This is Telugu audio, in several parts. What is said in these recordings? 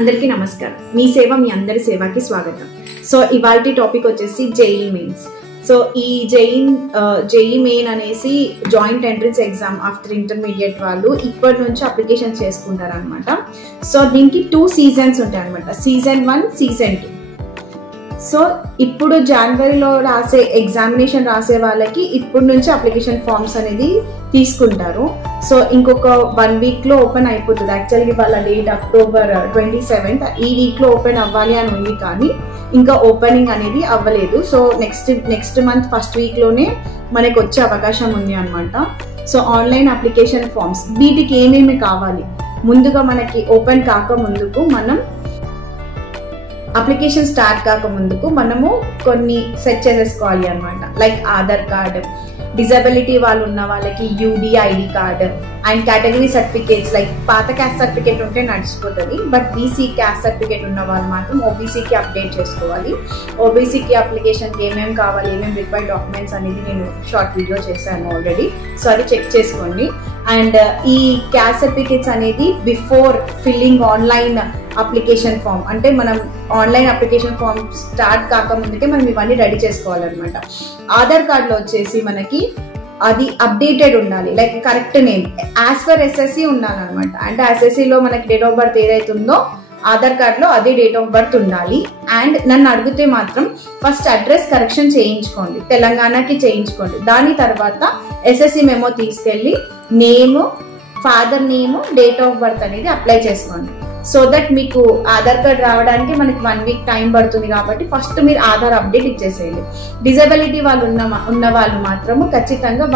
అందరికీ నమస్కారం. మీ సేవ మీ అందరి సేవకి స్వాగతం. సో ఇవాల్టి టాపిక్ వచ్చేసి జేఈ మెయిన్స్. సో ఈ జేఈ మెయిన్ అనేసి joint entrance exam after intermediate వాళ్ళు ఇప్పటి నుంచి అప్లికేషన్ చేసుకుంటారు అనమాట. సో దీనికి 2 సీజన్స్ ఉంటాయి అనమాట, సీజన్ 1, సీజన్ 2. సో ఇప్పుడు జనవరిలో రాసే ఎగ్జామినేషన్ రాసే వాళ్ళకి ఇప్పటి నుంచి అప్లికేషన్ ఫామ్స్ అనేది తీసుకుంటారు. సో ఇంకొక 1 వీక్లో ఓపెన్ అయిపోతుంది. యాక్చువల్గా వాళ్ళ డేట్ అక్టోబర్ 27th. ఈ వీక్లో ఓపెన్ అవ్వాలి అని ఉంది, కానీ ఇంకా ఓపెనింగ్ అనేది అవ్వలేదు. సో నెక్స్ట్ మంత్ ఫస్ట్ వీక్లోనే మనకు వచ్చే అవకాశం ఉంది అనమాట. సో ఆన్లైన్ అప్లికేషన్ ఫామ్స్ వీటికి ఏమేమి కావాలి, ముందుగా మనకి ఓపెన్ కాక ముందుకు మనం అప్లికేషన్ స్టార్ట్ కాక ముందుకు మనము కొన్ని సెట్ చేసేసుకోవాలి అనమాట. లైక్ ఆధార్ కార్డ్, డిజబిలిటీ వాళ్ళు ఉన్న వాళ్ళకి UD ID card and category certificates. Like పాత క్యాస్ట్ సర్టిఫికేట్ ఉంటే నడిచిపోతుంది, బట్ బీసీ క్యాస్ట్ సర్టిఫికేట్ ఉన్న వాళ్ళు మాత్రం ఓబీసీకి అప్డేట్ చేసుకోవాలి. ఓబీసీకి అప్లికేషన్కి ఏమేమి కావాలి, ఏమేమి రిక్వైర్డ్ డాక్యుమెంట్స్ అనేది నేను షార్ట్ వీడియో చేశాను ఆల్రెడీ. సో అది చెక్ చేసుకోండి. అండ్ ఈ క్యాస్ట్ సర్టిఫికేట్స్ అనేది before filling online application form, అంటే మనం ఆన్లైన్ అప్లికేషన్ ఫామ్ స్టార్ట్ కాకముందుకే మనం ఇవన్నీ రెడీ చేసుకోవాలన్నమాట. ఆధార్ కార్డులో వచ్చేసి మనకి అది అప్డేటెడ్ ఉండాలి, like correct name as per SSC ఉండాలన్నమాట. అంటే ఎస్ఎస్సిలో మనకి డేట్ ఆఫ్ బర్త్ ఏదైతుందో ఆధార్ కార్డులో అదే డేట్ ఆఫ్ బర్త్ ఉండాలి. అండ్ నన్ను అడిగితే మాత్రం ఫస్ట్ అడ్రస్ కరెక్షన్ చేయించుకోండి, తెలంగాణకి చేయించుకోండి. దాని తర్వాత ఎస్ఎస్సి మెమో తీసుకెళ్ళి name, father name, date of birth అనేది అప్లై చేసుకోండి. సో దట్ మీకు ఆధార్ కార్డ్ రావడానికి మనకి 1 వీక్ టైం పడుతుంది, కాబట్టి ఫస్ట్ మీరు ఆధార్ అప్డేట్ ఇచ్చేసేయండి. డిజబిలిటీ వాళ్ళు ఉన్న వాళ్ళు మాత్రము ఖచ్చితంగా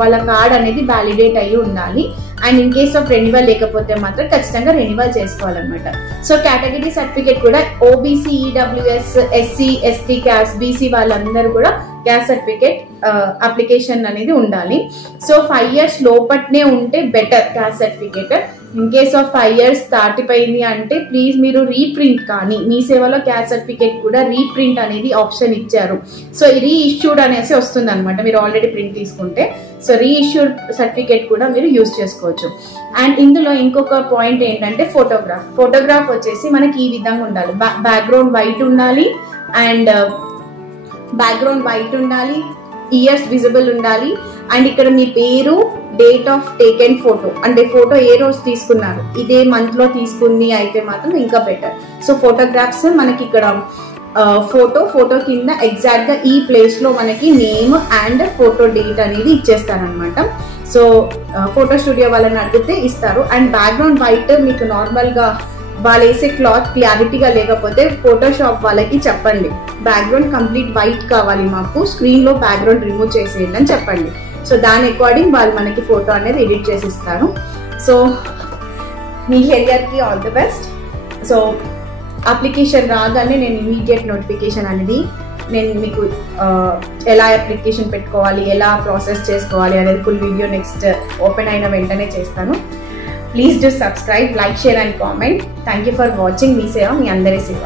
వాళ్ళ కార్డ్ అనేది వ్యాలిడేట్ అయ్యి ఉండాలి. And in case of renewal లేకపోతే మాత్రం ఖచ్చితంగా రెన్యువల్ చేసుకోవాలన్నమాట. సో కేటగిరీ సర్టిఫికేట్ కూడా OBC, EWS, SC, ST, caste, BC వాళ్ళందరూ కూడా క్యాస్ట్ సర్టిఫికేట్ అప్లికేషన్ అనేది ఉండాలి. సో 5 years లోపట్నే ఉంటే better caste certificate. In case of 5 years దాటిపోయింది అంటే ప్లీజ్ మీరు రీప్రింట్, కానీ మీ సేవలో క్యాస్ట్ సర్టిఫికేట్ కూడా రీప్రింట్ అనేది ఆప్షన్ ఇచ్చారు. సో రీఇష్యూడ్ అనేసి వస్తుంది అనమాట మీరు ఆల్రెడీ ప్రింట్ తీసుకుంటే. సో రీఇష్యూడ్ సర్టిఫికేట్ కూడా మీరు యూజ్ చేసుకోవచ్చు. అండ్ ఇందులో ఇంకొక పాయింట్ ఏంటంటే ఫోటోగ్రాఫ్ వచ్చేసి మనకి ఈ విధంగా ఉండాలి. బ్యాక్గ్రౌండ్ వైట్ ఉండాలి, అండ్ ఇయర్స్ విజిబుల్ ఉండాలి. అండ్ ఇక్కడ మీ పేరు, డేట్ ఆఫ్ టేకెన్ ఫోటో, అంటే ఫోటో ఏ రోజు తీసుకున్నారు, ఇదే మంత్ లో తీసుకుంది అయితే మాత్రం ఇంకా బెటర్. సో ఫోటోగ్రాఫ్స్ మనకి ఇక్కడ ఫోటో కింద ఎగ్జాక్ట్ గా ఈ ప్లేస్ లో మనకి నేమ్ అండ్ ఫోటో డేట్ అనేది ఇచ్చేస్తారనమాట. సో ఫోటో స్టూడియో వాళ్ళని అడిగితే ఇస్తారు. అండ్ బ్యాక్గ్రౌండ్ వైట్ మీకు నార్మల్ గా వాళ్ళు వేసే క్లాత్ క్లారిటీగా లేకపోతే ఫోటోషాప్ వాళ్ళకి చెప్పండి, బ్యాక్గ్రౌండ్ కంప్లీట్ వైట్ కావాలి మాకు, స్క్రీన్ లో బ్యాక్గ్రౌండ్ రిమూవ్ చేసేయండి అని చెప్పండి. సో దాని అకార్డింగ్ వాళ్ళు మనకి ఫోటో అనేది ఎడిట్ చేసి ఇస్తారు. సో మీ కెరియర్కి all the best. So application రాగానే నేను ఇమీడియట్ నోటిఫికేషన్ అనేది నేను మీకు ఎలా అప్లికేషన్ పెట్టుకోవాలి, ఎలా ప్రాసెస్ చేసుకోవాలి అనేది ఫుల్ వీడియో నెక్స్ట్ ఓపెన్ అయిన వెంటనే చేస్తాను. Please do subscribe, like, share and comment. Thank you for watching. మీ సేవ మీ అందరి సేవ.